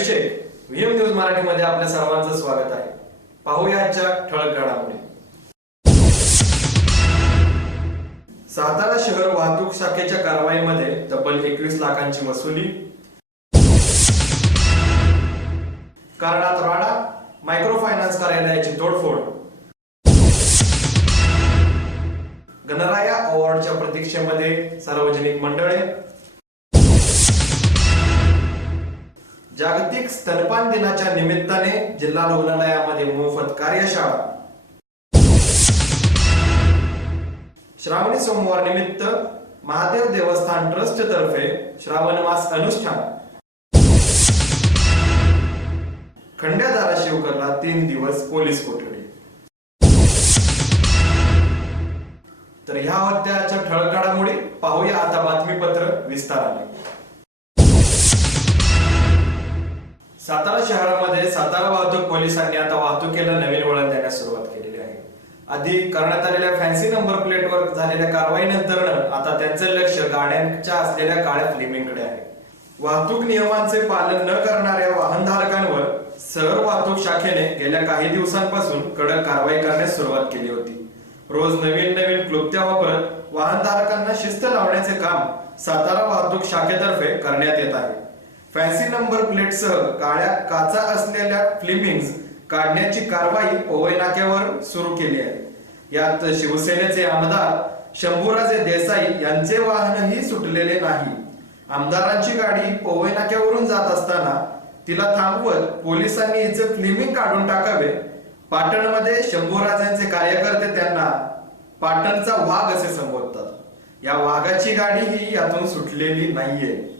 विषय VM news मराठीमध्ये आपल्या सर्वांचं स्वागत आहे. पाहूया आजच्या ठळक घडामोडी. सातारा शहर वाहतूक शाखेच्या कारवाईमध्ये तब्बल एकवीस लाखांची वसुली. कारणात राडा मायक्रो फायनान्स कार्यालयाची तोडफोड. गणराया अवॉर्डच्या प्रतीक्षेमध्ये सार्वजनिक मंडळे. जागतिक स्तनपान दिनाच्या निमित्ताने जिल्हा रुग्णालयामध्ये मोफत कार्यशाळा. श्रावणी सोमवार निमित्त महादेव देवस्थान ट्रस्ट तर्फे श्रावण मास अनुष्ठान. खंड्या धाराशिवकरला तीन दिवस पोलीस कोठडी. तर ह्या अध्यायाच्या ठळकाडामुळे ठळक घडामोडी पाहूया आता बातमीपत्र विस्ताराने. सातारा शहरामध्ये सातारा वाहतूक पोलिसांनी आता वाहतुकीला नवीन वळण देण्यास सुरुवात केलेली आहे. आधी करण्यात आलेल्या फॅन्सी नंबर प्लेटवर झालेल्या कारवाईनंतर आता त्यांचे लक्ष गाड्यांच्या असलेल्या काळ्या फ्लेमिंगकडे आहे. वाहतूक नियमांचे पालन न करणाऱ्या वाहनधारकांवर शहर वाहतूक शाखेने गेल्या काही दिवसांपासून कडक कारवाई करण्यास सुरुवात केली होती. रोज नवीन नवीन क्लुप्त्या वापरत वाहनधारकांना शिस्त लावण्याचे काम सातारा वाहतूक शाखेतर्फे करण्यात येत आहे. फॅन्सी नंबर प्लेटसह काळ्या काचा असलेल्या फ्लिमिंग्स काढण्याची कारवाई पवई नाक्यावर सुरू केली आहे. यात शिवसेनेचे आमदार शंभूराजे देसाई यांचे वाहनही सुटलेले नाही. आमदारांची गाडी पवई नाक्यावरून जात असताना तिला थांबवत पोलिसांनी हिचे फ्लिमिंग काढून टाकावे. पाटणमध्ये शंभूराजांचे कार्यकर्ते त्यांना पाटणचा वाघ असे संबोधतात. या वाघाची गाडी ही यातून सुटलेली नाहीये.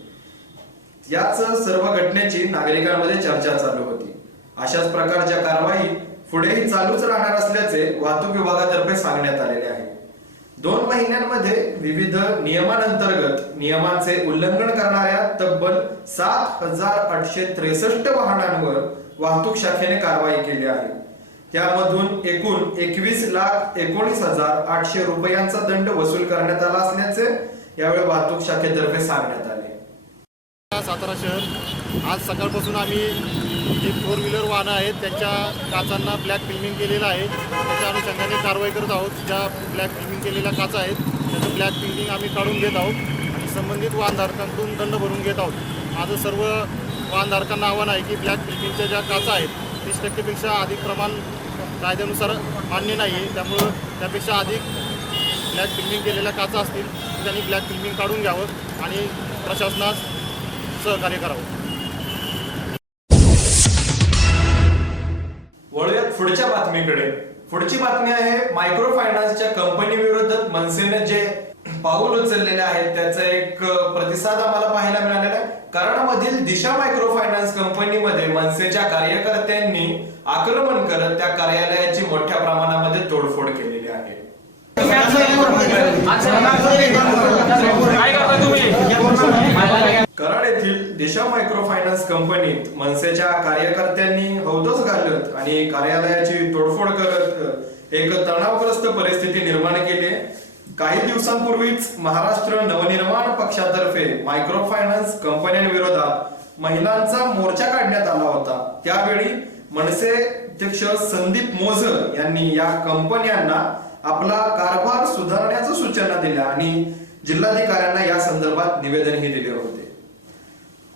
याच सर्व घटनेची नागरिकांमध्ये चर्चा चालू होती. अशाच प्रकारच्या कारवाई पुढेही चालूच राहणार असल्याचे वाहतूक विभागातर्फे सांगण्यात आलेले आहे. दोन महिन्यांमध्ये विविध नियमांतर्गत नियमांचे उल्लंघन करणाऱ्या तब्बल सात हजार आठशे त्रेसष्ट वाहनांवर वाहतूक शाखेने कारवाई केली आहे. त्यामधून एकूण एकवीस लाख एकोणीस हजार आठशे रुपयांचा दंड वसूल करण्यात आला असल्याचे यावेळी वाहतूक शाखेतर्फे सांगण्यात आले. सातारा शहर. आज सकाळपासून आम्ही जी फोर व्हीलर वाहनं आहेत त्यांच्या काचांना ब्लॅक फिल्मिंग केलेलं आहे. त्याच्या अनुषंगाने कारवाई करत आहोत. ज्या ब्लॅक फिल्मिंग केलेल्या काचा आहेत त्याचं ब्लॅक फिल्मिंग आम्ही काढून घेत आहोत. आणि संबंधित वाहनधारकांकडून दंड भरून घेत आहोत. माझं सर्व वाहनधारकांना आव्हान आहे की ब्लॅक फिल्मिंगच्या ज्या काचा आहेत तीस टक्केपेक्षा अधिक प्रमाण कायद्यानुसार मान्य नाही आहे त्यामुळं त्यापेक्षा अधिक ब्लॅक फिल्मिंग केलेल्या काचा असतील त्यांनी ब्लॅक फिल्मिंग काढून घ्यावं. आणि प्रशासनास सहकार्य करावं वळूयात पुढच्या बातमीकडे पुढची बातमी आहे मायक्रो फायनान्सच्या कंपनी विरुद्ध मनसेने जे पाऊल उचललेले आहेत त्याचा एक प्रतिसाद आम्हाला पाहायला मिळालेला आहे कराडामधील दिशा मायक्रो फायनान्स कंपनीमध्ये मनसेच्या कार्यकर्त्यांनी आक्रमण करत त्या कार्यालयाची मोठ्या प्रमाणामध्ये तोडफोड केलेली आहे कराड येथील दिशा मायक्रो फायनान्स कंपनीत मनसेच्या कार्यकर्त्यांनी हौदस घालत आणि कार्यालयाची तोडफोड करत एक तणावग्रस्त परिस्थिती निर्माण केली. काही दिवसांपूर्वीच महाराष्ट्र नवनिर्माण पक्षातर्फे मायक्रो फायनान्स कंपन्यांविरोधात महिलांचा मोर्चा काढण्यात आला होता. त्यावेळी मनसे अध्यक्ष संदीप मोझर यांनी या कंपन्यांना आपला कारभार सुधारण्याच्या सूचना दिल्या आणि जिल्हाधिकाऱ्यांना या संदर्भात निवेदनही दिले होते.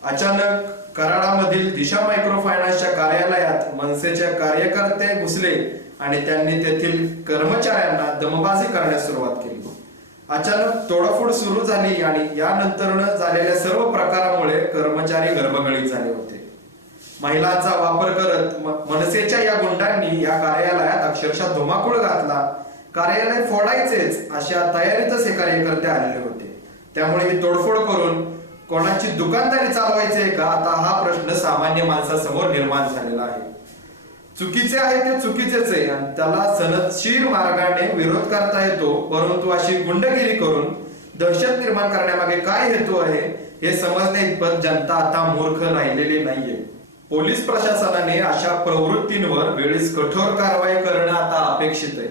अचानक कराडामधील दिशा मायक्रो फायनान्सच्या कार्यालयात मनसेचे कार्यकर्ते घुसले आणि त्यांनी तेथील कर्मचाऱ्यांना दमबाजी करण्यास सुरुवात केली. अचानक तोडफोड सुरू झाली आणि यानंतर झालेल्या सर्व प्रकारामुळे कर्मचारी गर्भगळीत झाले होते. महिलांचा वापर करत मनसेच्या या गुंडांनी या कार्यालयात अक्षरशः धुमाकूळ घातला. कार्यालय फोडायचेच अशा तयारीतच हे कार्यकर्ते आलेले होते. त्यामुळे ही तोडफोड करून कोणाची दुकानदारी चालवायची का? आता हा प्रश्न सामान्य माणसासमोर निर्माण झालेला आहे. चुकीचे आहे ते चुकीचेच आहे आणि त्याला सनदशीर मार्गाने विरोध करता येतो परंतु अशी गुंडगिरी करून दहशत निर्माण करण्यामागे काय हेतू आहे हे समजणे इतपत जनता आता मूर्ख राहिलेली नाहीये. पोलीस प्रशासनाने अशा प्रवृत्तींवर वेळीच कठोर कारवाई करणं आता अपेक्षित आहे.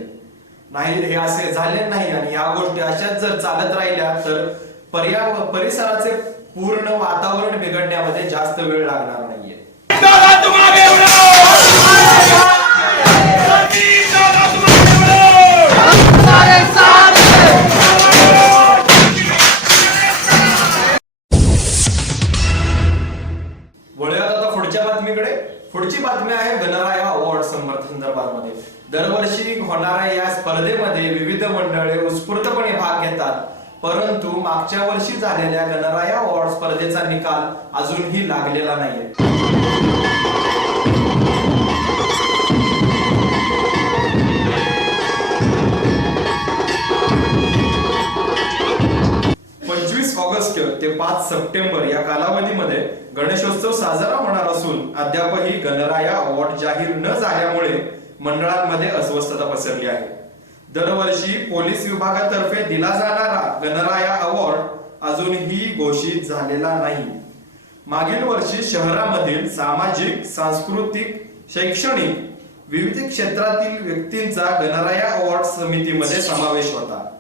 नाही हे असे झाले नाही आणि या गोष्टी अशाच जर चालत राहिल्या तर पर्या परिसराचे पूर्ण वातावरण बिघडण्यामध्ये जास्त वेळ लागणार नाहीये. वळूयात आता पुढच्या बातमीकडे. पुढची बातमी आहे गणराया अवॉर्ड संदर्भामध्ये. दरवर्षी होणाऱ्या या स्पर्धेमध्ये विविध मंडळे उत्स्फूर्तपणे भाग घेतात. परंतु मागच्या वर्षी झालेल्या गणराया अवॉर्ड स्पर्धेचा निकाल अजूनही लागलेला नाहीये. पंचवीस ऑगस्ट ते पाच सप्टेंबर या कालावधीमध्ये गणेशोत्सव साजरा होणार असून अद्यापही गणराया अवॉर्ड जाहीर न झाल्यामुळे मंडळांमध्ये अस्वस्थता पसरली आहे. दरवर्षी पोलीस विभागातर्फे दिला जाणारा गणराया अवॉर्ड अजूनही घोषित झालेला नाही. मागील वर्षी शहरामधील सामाजिक सांस्कृतिक शैक्षणिक विविध क्षेत्रातील व्यक्तींचा गणराया अवॉर्ड समितीमध्ये समावेश होता.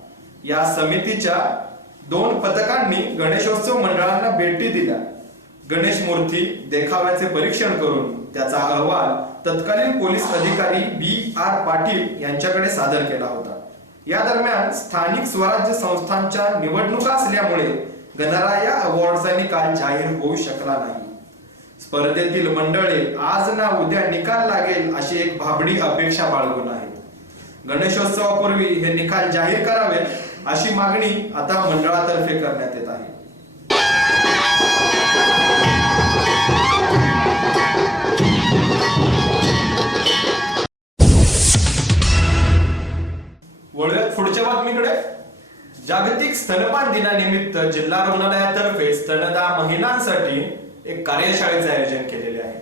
या समितीच्या दोन पथकांनी गणेशोत्सव मंडळांना भेटी दिल्या. गणेश मूर्ती देखाव्याचे परीक्षण करून त्याचा अहवाल तत्कालीन पोलीस अधिकारी बी आर पाटील यांच्याकडे सादर केला होता. या दरम्यान स्थानिक स्वराज्य संस्थांच्या निवडणुका असल्यामुळे गणराया अवॉर्डचा निकाल जाहीर होऊ शकला नाही. स्पर्धेतील मंडळे आज ना उद्या निकाल लागेल अशी एक भाबडी अपेक्षा बाळगून आहे. गणेशोत्सवापूर्वी हे निकाल जाहीर करावे अशी मागणी आता मंडळातर्फे करण्यात येत आहे. जागतिक स्तनपान दिनानिमित्त जिल्हा रुग्णालयातर्फे स्तनदा महिलांसाठी एक कार्यशाळेचे आयोजन केलेले आहे.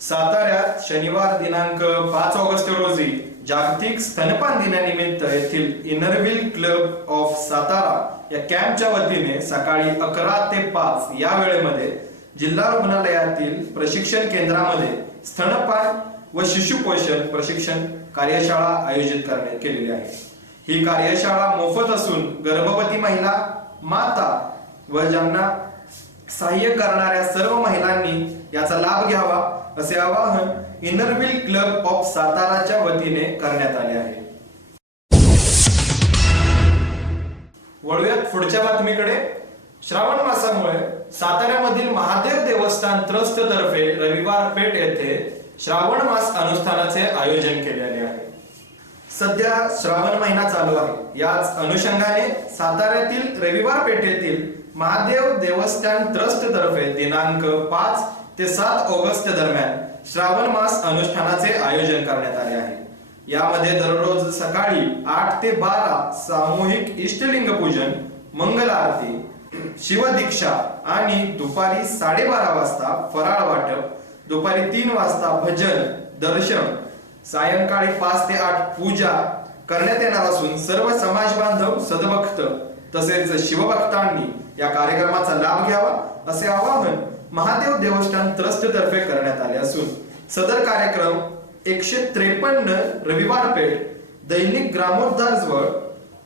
साताऱ्यात शनिवार दिनांक पाच ऑगस्ट रोजी जागतिक स्तनपान दिनानिमित्त येथील इनरव्हिल क्लब ऑफ सातारा या कॅम्पच्या वतीने सकाळी अकरा ते पाच या वेळेमध्ये जिल्हा रुग्णालयातील प्रशिक्षण केंद्रामध्ये स्तनपान व शिशु पोषण प्रशिक्षण कार्यशाळा आयोजित करण्यात केलेली आहे. ही कार्यशाळा मोफत असून गर्भवती महिला माता व ज्यांना सहाय्य करणाऱ्या सर्व महिलांनी याचा लाभ घ्यावा असे आवाहन इनरविल क्लब ऑफ साताराच्या वतीने करण्यात आले आहे. वळूयात पुढच्या बातमीकडे. श्रावण मासामुळे साताऱ्यामधील महादेव देवस्थान ट्रस्ट तर्फे रविवार पेठ येथे श्रावण मास अनुष्ठानाचे आयोजन केलेले आहे. सध्या श्रावण महिना चालू आहे. याच अनुषंगाने साताऱ्यातील रविवार पेठेतील महादेव देवस्थान ट्रस्ट तर्फे दिनांक पाच ते सात ऑगस्ट दरम्यान श्रावण मास अनुष्ठानाचे आयोजन करण्यात आले आहे. यामध्ये दररोज सकाळी आठ ते बारा सामूहिक इष्टलिंग पूजन मंगल आरती शिवदीक्षा आणि दुपारी साडेबारा वाजता फराळ वाटप दुपारी तीन वाजता भजन दर्शन सायंकाळी पाच ते आठ पूजा करण्यात येणार असून सर्व समाज बांधव सदभक्त तसेच शिवभक्तांनी या कार्यक्रमाचा लाभ घ्यावा असे आवाहन महादेव देवस्थान ट्रस्ट तर्फे करण्यात आले असून सदर कार्यक्रम एकशे त्रेपन्न रविवार पेठ दैनिक ग्रामोद्धार जवळ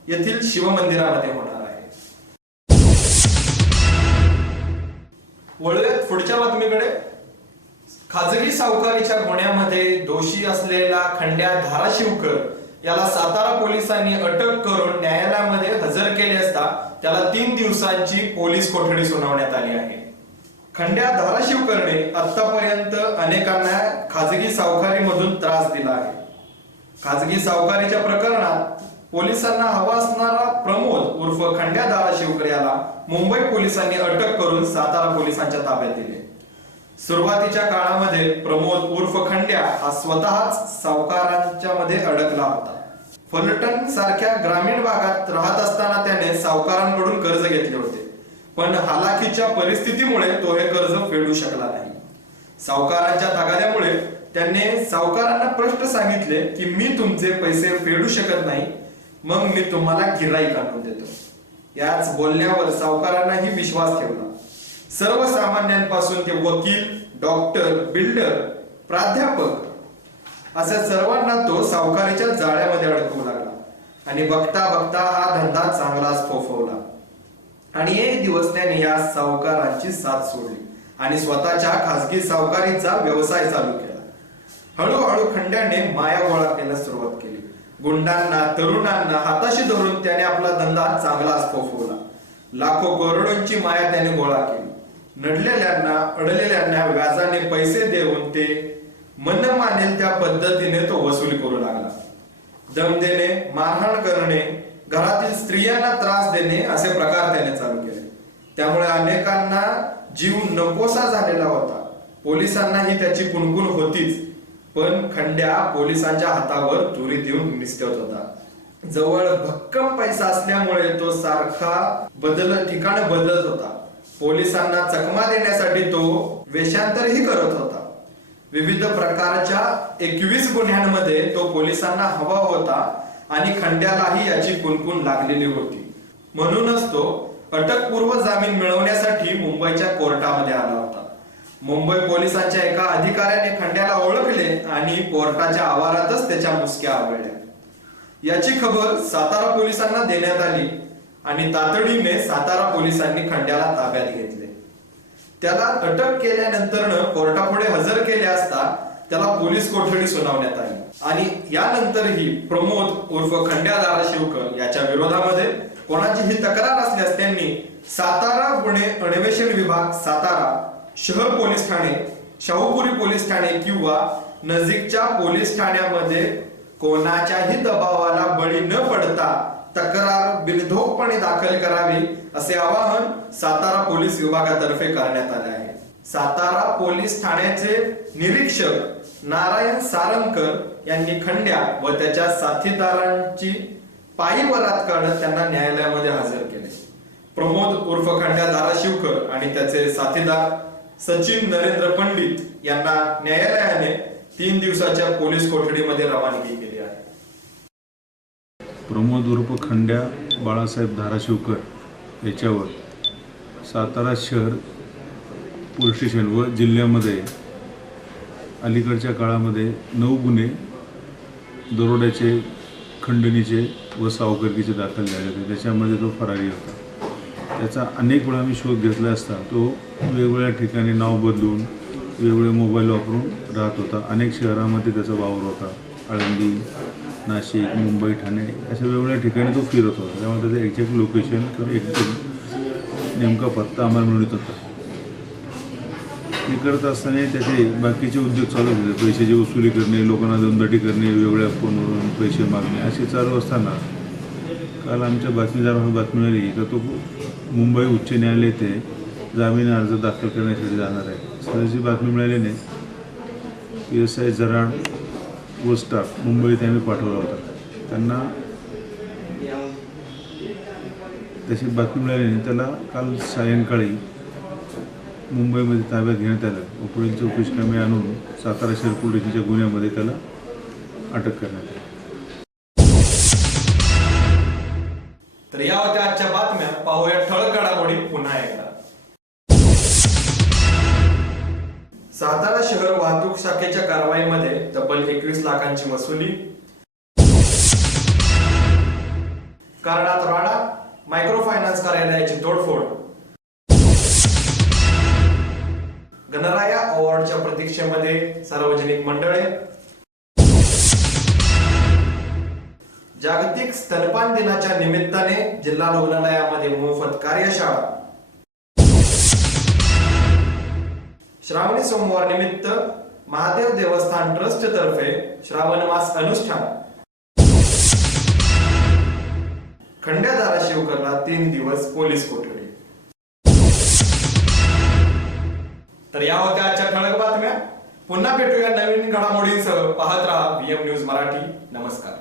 येथील शिवमंदिरामध्ये होणार आहे. वळूयात पुढच्या बातमीकडे. खाजगी सावकारीच्या गुन्ह्यामध्ये दोषी असलेला खंड्या धाराशिवकर याला सातारा पोलिसांनी अटक करून न्यायालयामध्ये हजर केले असता त्याला तीन दिवसांची पोलीस कोठडी सुनावण्यात आली आहे. खंड्या धाराशिवकरने आतापर्यंत अनेकांना खाजगी सावकारीमधून त्रास दिला आहे. खाजगी सावकारीच्या प्रकरणात पोलिसांना हवा असणारा प्रमोद उर्फ खंड्या धाराशिवकर याला मुंबई पोलिसांनी अटक करून सातारा पोलिसांच्या ताब्यात दिले. सुरुवातीच्या काळामध्ये प्रमोद उर्फ खंड्या हा स्वतःच सावकारांच्या मध्ये अडकला होता. फलटण सारख्या ग्रामीण भागात राहत असताना त्याने सावकारांकडून कर्ज घेतले होते. पण हालाखीच्या परिस्थितीमुळे तो हे कर्ज फेडू शकला नाही. सावकारांच्या तगाद्यामुळे त्याने सावकारांना प्रश्न सांगितले की मी तुमचे पैसे फेडू शकत नाही. मग मी तुम्हाला गिराईक आणून देतो. याच बोलण्यावर सावकारांनाही विश्वास ठेवला. सर्वसामान्यांपासून ते वकील डॉक्टर बिल्डर प्राध्यापक अशा सर्वांना तो सावकारीच्या जाळ्यामध्ये अडकवू लागला. आणि बघता बघता हा धंदा चांगलाच फोफवला. आणि एक दिवस त्याने या सावकारांची साथ सोडली आणि स्वतःच्या खासगी सावकारीचा व्यवसाय चालू केला. हळूहळू खंड्याने माया गोळा केला सुरुवात केली. गुंडांना तरुणांना हाताशी धरून त्याने आपला धंदा चांगलाच फोफवला. लाखो करोडोंची माया त्याने गोळा केली. नडलेल्यांना अडलेल्यांना व्याजाने पैसे देऊन ते मन मानेल त्या पद्धतीने तो वसूल करू लागला. दम देणे मारहाण करणे घरातील स्त्रियांना त्रास देणे असे प्रकार त्याने चालू केले. त्यामुळे अनेकांना जीव नकोसा झालेला होता. पोलिसांनाही त्याची कुणकुण होतीच. पण खंड्या पोलिसांच्या हातावर चोरी देऊन निसटत होता. जवळ भक्कम पैसा असल्यामुळे तो सारखा बदल ठिकाण बदलत होता. पोलिसांना चकमा देण्यासाठी तो वेषांतरही करत होता. विविध प्रकारच्या एकवीस गुन्ह्यांमध्ये तो पोलिसांना हवा होता आणि खंड्यालाही याची कुणकुण लागलेली होती. म्हणूनच तो अटकपूर्व जामीन मिळवण्यासाठी मुंबईच्या कोर्टामध्ये आला होता. मुंबई पोलिसांच्या एका अधिकाऱ्याने खंड्याला ओळखले आणि कोर्टाच्या आवारातच त्याच्या मुसक्या आवडल्या याची खबर सातारा पोलिसांना देण्यात आली. आणि तातडीने सातारा पोलिसांनी खंड्याला ताब्यात घेतले. त्याला अटक केल्यानंतर कोर्टापुढे हजर केले असता त्याला पोलीस कोठडी सुनावण्यात आली. आणि यानंतरही प्रमोद उर्फ खंड्या शिवकर याच्या विरोधामध्ये कोणाचीही तक्रार असल्यास त्यांनी सातारा गुन्हे अन्वेषण विभाग सातारा शहर पोलीस ठाणे शाहूपुरी पोलीस ठाणे किंवा नजीकच्या पोलीस ठाण्यामध्ये कोणाच्याही दबावाला बळी न पडता तक्रार बिनधोकपणे दाखल करावी असे आवाहन सातारा पोलीस विभागातर्फे करण्यात आले आहे. सातारा पोलीस ठाण्याचे निरीक्षक नारायण सारंगकर यांनी खंड्या व त्याच्या साथीदारांची पायी बलात्कार काढत त्यांना न्यायालयामध्ये हजर केले. प्रमोद उर्फ खंड्या धाराशिवकर आणि त्याचे साथीदार सचिन नरेंद्र पंडित यांना न्यायालयाने तीन दिवसाच्या पोलीस कोठडीमध्ये रवानगी केली प्रमोद उर्फ खंड्या बाळासाहेब धाराशिवकर याच्यावर सातारा शहर पोलीस स्टेशन व जिल्ह्यामध्ये अलीकडच्या काळामध्ये नऊ गुन्हे दरोड्याचे खंडणीचे व सावकारकीचे दाखल झाले होते. त्याच्यामध्ये तो फरारी होता. त्याचा अनेक वेळा मी शोध घेतला असता तो वेगवेगळ्या ठिकाणी नाव बदलून वेगवेगळे मोबाईल वापरून राहत होता. अनेक शहरामध्ये त्याचा वावर होता. आळंदी नाशिक मुंबई ठाणे अशा वेगवेगळ्या ठिकाणी तो फिरत होता. त्यामुळे त्याचं एक्झॅक्ट लोकेशन किंवा एक्झॅक्ट नेमका पत्ता आम्हाला मिळत होता. हे करत असताना त्याचे बाकीचे उद्योग चालू होते. पैशाची वसुली करणे लोकांना दमदाटी करणे वेगवेगळ्या फोनवरून पैसे मागणे असे चालू असताना काल आमच्या बातमीदारांना बातमी मिळाली तर तो मुंबई उच्च न्यायालय येथे जामीन अर्ज दाखल करण्यासाठी जाणार आहे. सदरची बातमी मिळाल्याने पी एस आय जराड व स्टाफ मुंबईत आम्ही पाठवला होता. त्यांना तशी बातमी मिळाल्याने त्याला काल सायंकाळी मुंबईमध्ये ताब्यात घेण्यात आलं. व पुढील चौकशी कामे आणून सातारा शहर पोलीस गुन्ह्यामध्ये त्याला अटक करण्यात आली. तर या होत्या आजच्या बातम्या. पाहूया ठळक घडामोडी पुन्हा एकदा. सातारा शहर वाहतूक शाखेच्या कारवाईमध्ये तब्बल एकवीस लाखांची वसुली. कारणात राडा मायक्रो फायनान्स कार्यालयाची तोडफोड. गणराया अवॉर्डच्या प्रतीक्षेमध्ये सार्वजनिक मंडळे. जागतिक स्तनपान दिनाच्या निमित्ताने जिल्हा रुग्णालयामध्ये मोफत कार्यशाळा. श्रावणी सोमवार निमित्त महादेव देवस्थान ट्रस्ट तर्फे श्रावण मास अनुष्ठान. खंड्या धाराशिवकरला तीन दिवस पोलीस कोठडी. तर या होत्या आजच्या ठळक बातम्या. पुन्हा भेटूया नवीन घडामोडींसह. पाहत राहा बीएम न्यूज मराठी. नमस्कार.